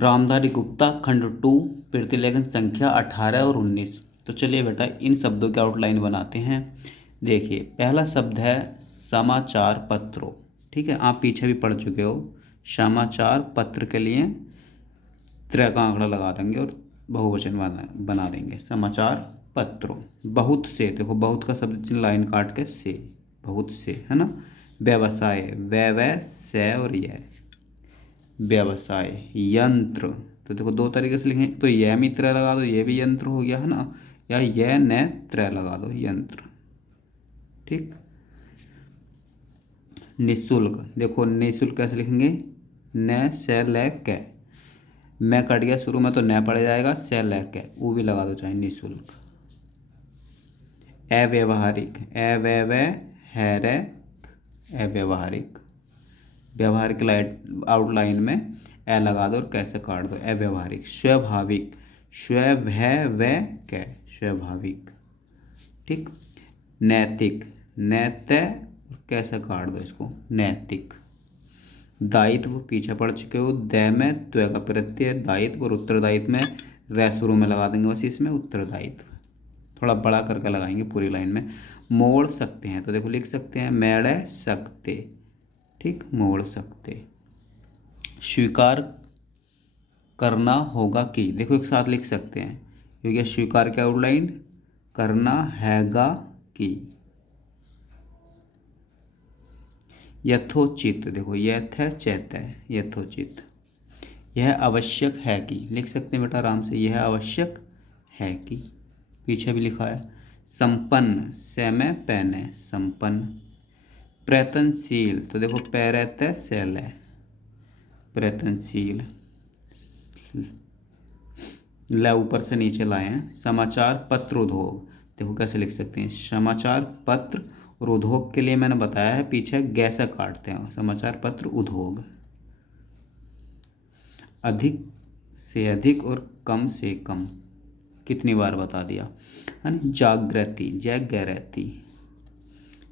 रामधारी गुप्ता खंड 2 प्रतिलेखन संख्या 18 और 19। तो चलिए बेटा इन शब्दों की आउटलाइन बनाते हैं। देखिए पहला शब्द है समाचार पत्रों। ठीक है, आप पीछे भी पढ़ चुके हो। समाचार पत्र के लिए त्रै का आंकड़ा लगा देंगे और बहुवचन बना देंगे। समाचार पत्रों। बहुत से, देखो बहुत का शब्द चिन्ह लाइन काट के से, बहुत से, है ना। व्यवसाय, वै से और यह व्यवसाय। यंत्र, तो देखो दो तरीके से लिखें, तो यह में त्रय लगा दो, ये भी यंत्र हो गया, है ना। या यह न त्रय लगा दो, यंत्र। ठीक। निःशुल्क, देखो निःशुल्क कैसे लिखेंगे, न से ल क, मैं कट गया शुरू में तो न पड़ जाएगा, से ल क ऊ भी लगा दो चाहे, निःशुल्क। अव्यवहारिक, अव्यवहारिक। व्यवहारिक लाइट आउटलाइन में ए लगा दो और कैसे काट दो, अव्यवहारिक। स्वाभाविक, स्वाभाविक। ठीक। नैतिक, नैत्य कैसे काट दो इसको, नैतिक। दायित्व, पीछे पढ़ चुके हो, दै में त्व का प्रत्यय, दायित्व और उत्तरदायित्व में रै शुरू में लगा देंगे, बस इसमें उत्तरदायित्व थोड़ा बड़ा करके लगाएंगे पूरी लाइन में। मोड़ सकते हैं, तो देखो लिख सकते हैं मेड़ सकते। ठीक, मोड़ सकते। स्वीकार करना होगा कि, देखो एक साथ लिख सकते हैं क्योंकि स्वीकार के आउटलाइन करना हैगा कि। यथोचित, देखो यथ चैत है, यथोचित। यह आवश्यक है कि, लिख सकते हैं बेटा आराम से, यह आवश्यक है कि, पीछे भी लिखा है। संपन्न, समय पैने, संपन्न। प्रयत्नशील, तो देखो पैरत सैल है, प्रयत्नशील। ल ऊपर से नीचे लाए हैं। समाचार पत्र उद्योग, देखो कैसे लिख सकते हैं, समाचार पत्र और उद्योग के लिए मैंने बताया है पीछे गैसे काटते हैं, समाचार पत्र उद्योग। अधिक से अधिक और कम से कम, कितनी बार बता दिया, है ना। जागृति, जागृति।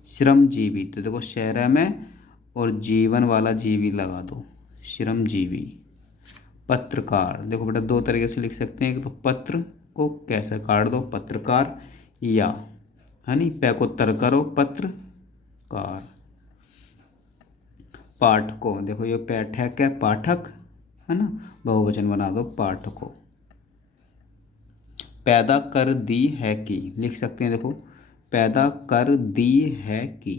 श्रमजीवी, तो देखो शहर में और जीवन वाला जीवी लगा दो, श्रमजीवी। पत्रकार, देखो बेटा दो तरीके से लिख सकते हैं, एक तो पत्र को कैसे काट दो, पत्रकार, या, है नी, पै को तर करो, पत्रकार। पाठकों, देखो ये पाठक है, पाठक, है ना, बहुवचन बना दो, पाठकों। पैदा कर दी है कि, लिख सकते हैं, देखो पैदा कर दी है कि,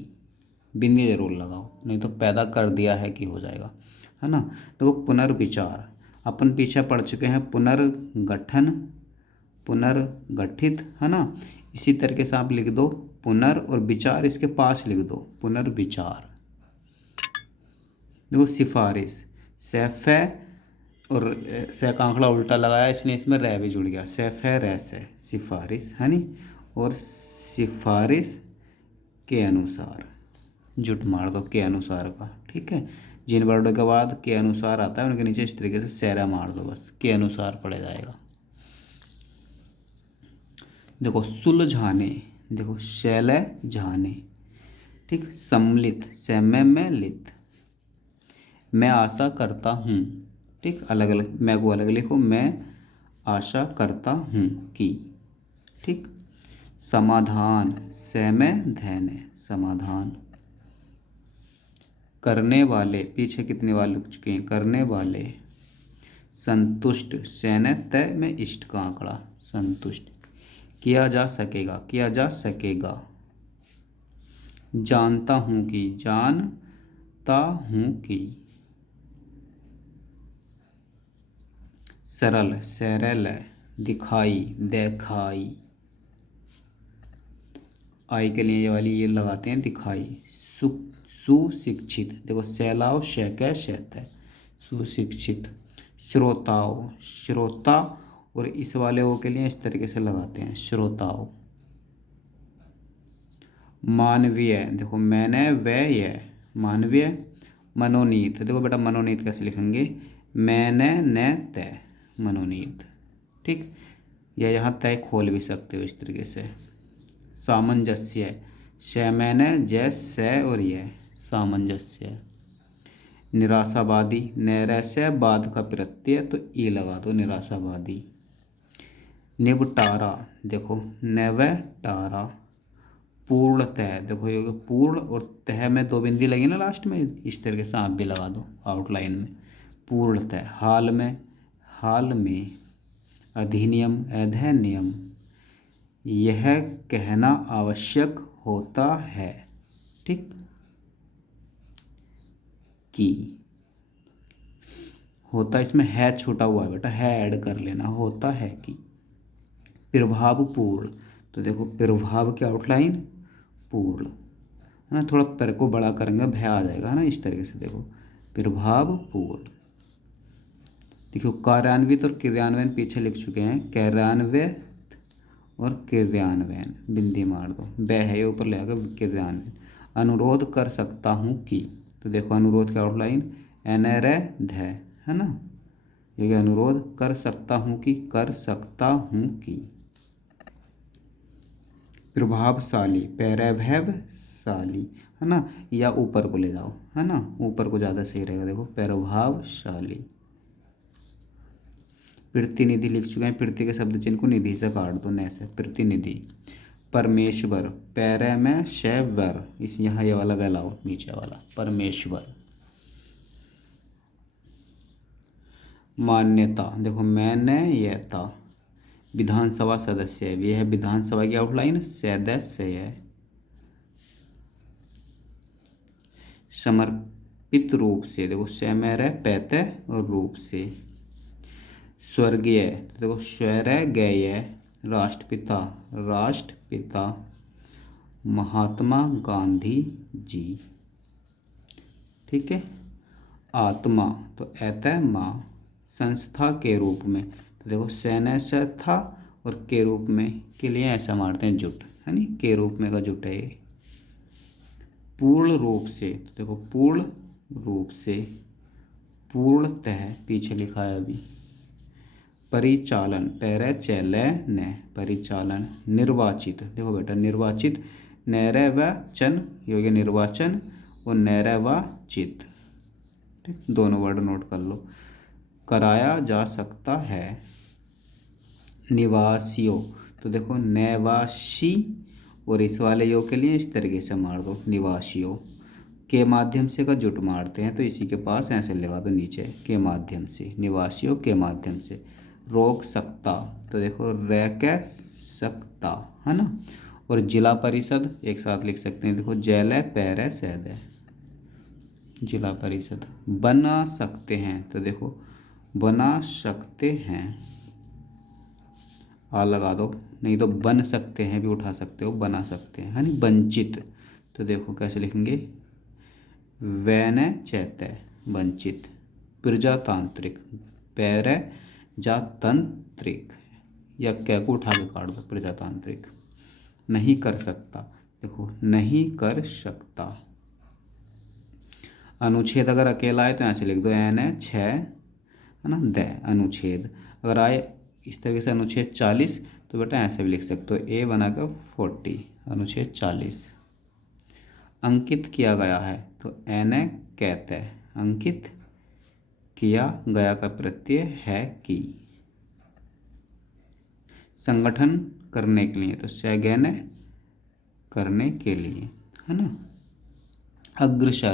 बिंदी जरूर लगाओ, नहीं तो पैदा कर दिया है कि हो जाएगा, है ना। देखो पुनर्विचार, अपन पीछे पढ़ चुके हैं, पुनर्गठन, पुनर्गठित, है ना। इसी तरीके से आप लिख दो पुनर और विचार इसके पास लिख दो, पुनर्विचार। देखो सिफारिश, सैफ और से का आंकड़ा उल्टा लगाया इसलिए इसमें रै भी जुड़ गया, सैफ है रै से, सिफारिश, है नी। और सिफारिश के अनुसार, जुट मार दो के अनुसार का। ठीक है, जिन वर्डों के बाद के अनुसार आता है उनके नीचे इस तरीके से सैरा मार दो, बस के अनुसार पड़ जाएगा। देखो सुलझाने, देखो शैल झाने। ठीक। सम्मिलित, समय में लित। मैं आशा करता हूँ, ठीक, अलग अलग, मैं को अलग लिखो, मैं आशा करता हूँ कि। ठीक। समाधान, समय धैर्य, समाधान। करने वाले, पीछे कितने बार लिख चुके हैं, करने वाले। संतुष्ट, सैन्य तय में इष्ट का आंकड़ा, संतुष्ट। किया जा सकेगा, किया जा सकेगा। जानता हूँ कि, जानता हूँ कि। सरल, सरल। दिखाई, देखाई। आई के लिए ये वाली ये लगाते हैं, दिखाई। सुशिक्षित, देखो सैलाव शैक शैत है, सुशिक्षित। श्रोताओं, श्रोता और इस वाले ओ के लिए इस तरीके से लगाते हैं, श्रोताओं। मानवीय, देखो मैंने वह यह, मानवीय। मनोनीत, देखो बेटा मनोनीत कैसे लिखेंगे, मैंने न तय, मनोनीत। ठीक, या यहाँ तय खोल भी सकते हो इस तरीके से। सामंजस्य, श मैंने जय से और यह, सामंजस्य। निराशावादी, नैराश्य बाद का प्रत्यय तो ई लगा दो, निराशावादी। निबटारा, देखो नैवटारा। पूर्णतः, देखो ये हो गया पूर्ण और तह में दो बिंदी लगी ना लास्ट में, इस तरीके से आप भी लगा दो आउटलाइन में। पूर्णतः, हाल में। अधिनियम, अधिनियम। यह कहना आवश्यक होता है, ठीक, कि। होता इसमें है छूटा हुआ है बेटा, है ऐड कर लेना, होता है कि। प्रभावपूर्ण, तो देखो प्रभाव की आउटलाइन पूर्ण, है ना, थोड़ा पर को बड़ा करेंगे भय आ जाएगा, है ना, इस तरीके से देखो प्रभावपूर्ण। देखो कार्यान्वित और क्रियान्वयन पीछे लिख चुके हैं, कार्यान्वित और क्रियान्वयन, बिंदी मार दो, ब है ये ऊपर ले आकर क्रियान्वयन। अनुरोध कर सकता हूँ कि, तो देखो अनुरोध की आउटलाइन अनैरध है ना, ये अनुरोध कर सकता हूँ कि, कर सकता हूँ कि। प्रभावशाली, प्रभावशाली, है ना, या ऊपर को ले जाओ, है ना, ऊपर को ज़्यादा सही रहेगा, देखो प्रभावशाली। प्रतिनिधि लिख चुके हैं, प्रति के शब्द चिन्ह को निधि से काट दो, न से, प्रतिनिधि। परमेश्वर, पैरे में शैवर, इस यहाँ ये वाला गलाओ नीचे वाला, परमेश्वर। मान्यता, देखो मैंने यह था। विधानसभा सदस्य, यह है विधानसभा की आउटलाइन, सदस्य है। समर्पित रूप से, देखो समर पैते और रूप से। स्वर्गीय, देखो स्वर गय, राष्ट्रपिता, राष्ट्रपिता महात्मा गांधी जी, ठीक है। आत्मा, तो ऐतः माँ। संस्था के रूप में, तो देखो सैन्य से था और के रूप में के लिए ऐसा मारते हैं जुट, है नी, के रूप में का जुट है ये। पूर्ण रूप से, तो देखो पूर्ण रूप से, पूर्णतः पीछे लिखा है अभी। परिचालन, पैरे चैले न, परिचालन। निर्वाचित, देखो बेटा निर्वाचित, नैरवचन, ये हो गया निर्वाचन, और नैरवाचित, ठीक, दोनों वर्ड नोट कर लो। कराया जा सकता है। निवासियों, तो देखो निवासी, और इस वाले यो के लिए इस तरीके से मार दो, निवासियों। के माध्यम से का जुट मारते हैं तो इसी के पास ऐसे लगा दो नीचे, के माध्यम से, निवासियों के माध्यम से। रोक सकता, तो देखो रह के सकता, है ना, और जिला परिषद एक साथ लिख सकते हैं, देखो जैल पैर सैद है, जिला परिषद। बना सकते हैं, तो देखो बना सकते हैं, आ लगा दो, नहीं तो बन सकते हैं भी उठा सकते हो, बना सकते हैं, है नी। वंचित, तो देखो कैसे लिखेंगे, वैन चैत्य, वंचित। प्रजातांत्रिक, पैर जातांत्रिक, या कै को उठा के काट दो, प्रजातांत्रिक। नहीं कर सकता, देखो नहीं कर सकता। अनुच्छेद अगर अकेला आए तो ऐसे लिख दो, एन है 6, है ना, द, अनुच्छेद। अगर आए इस तरीके से अनुच्छेद 40, तो बेटा ऐसे भी लिख सकते हो, ए बनाकर 40, अनुच्छेद 40। अंकित किया गया है, तो एन कहते हैं, अंकित किया गया का प्रत्यय है कि। संगठन करने के लिए, तो सैगन करने के लिए, है ना। अग्रसर,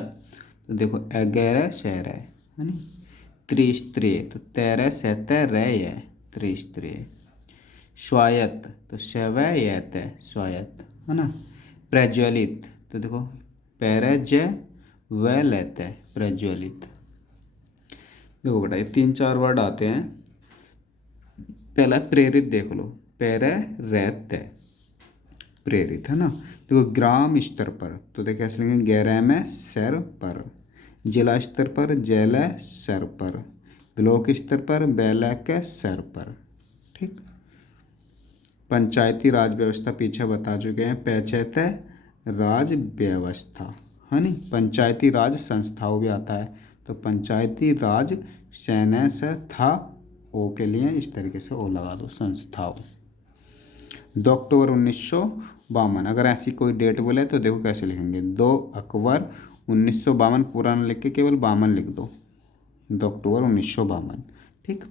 तो देखो अगैर शहर है ना। त्रिस्त्रीय, तो तैर सहते रह, त्रिस्त्रीय। स्वायत्त, तो स्वायत्त, स्वायत्त, है ना। प्रज्वलित, तो देखो पैरज व लेते हैं, प्रज्वलित। देखो बेटा ये 3-4 वर्ड आते हैं। पहला प्रेरित देख लो, रहते, प्रेरित, है ना। देखो ग्राम स्तर पर, तो देखो कैसे लिखेंगे, गैर में सर पर। जिला स्तर पर, जैल सर पर। ब्लॉक स्तर पर, बैल के सर पर, ठीक। पंचायती राज व्यवस्था पीछे बता चुके हैं, पंचायत राज व्यवस्था, है नी। पंचायती राज संस्थाओं भी आता है, तो पंचायती राज सैन्य से था, ओ के लिए इस तरीके से ओ लगा दो, संस्थाओं। 2 अक्टूबर 1952, अगर ऐसी कोई डेट बोले तो देखो कैसे लिखेंगे, 2 अक्टूबर 1952 पूरा न लिख के केवल 52 लिख दो, 2 अक्टूबर 1952। ठीक।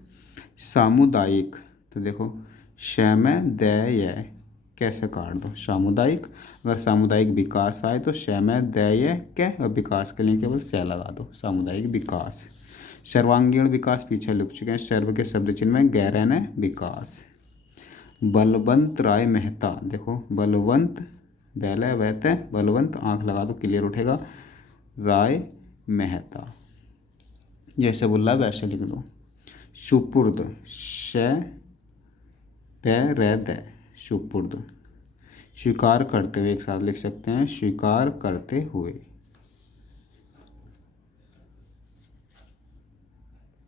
सामुदायिक, तो देखो श्रमदाय कैसे काट दो, सामुदायिक। अगर सामुदायिक विकास आए तो श्रमदाय के और विकास के लिए केवल से लगा दो, सामुदायिक विकास। सर्वांगीण विकास पीछे लिख चुके हैं, सर्व के शब्द चिन्ह में गहरा न विकास। बलवंत राय मेहता, देखो बलवंत बैल है बहते, बलवंत आंख लगा दो क्लियर उठेगा, राय मेहता जैसे बोल रहा है वैसे लिख दो। सुपुर्द श सुपुर्द, स्वीकार करते हुए एक साथ लिख सकते हैं, स्वीकार करते हुए।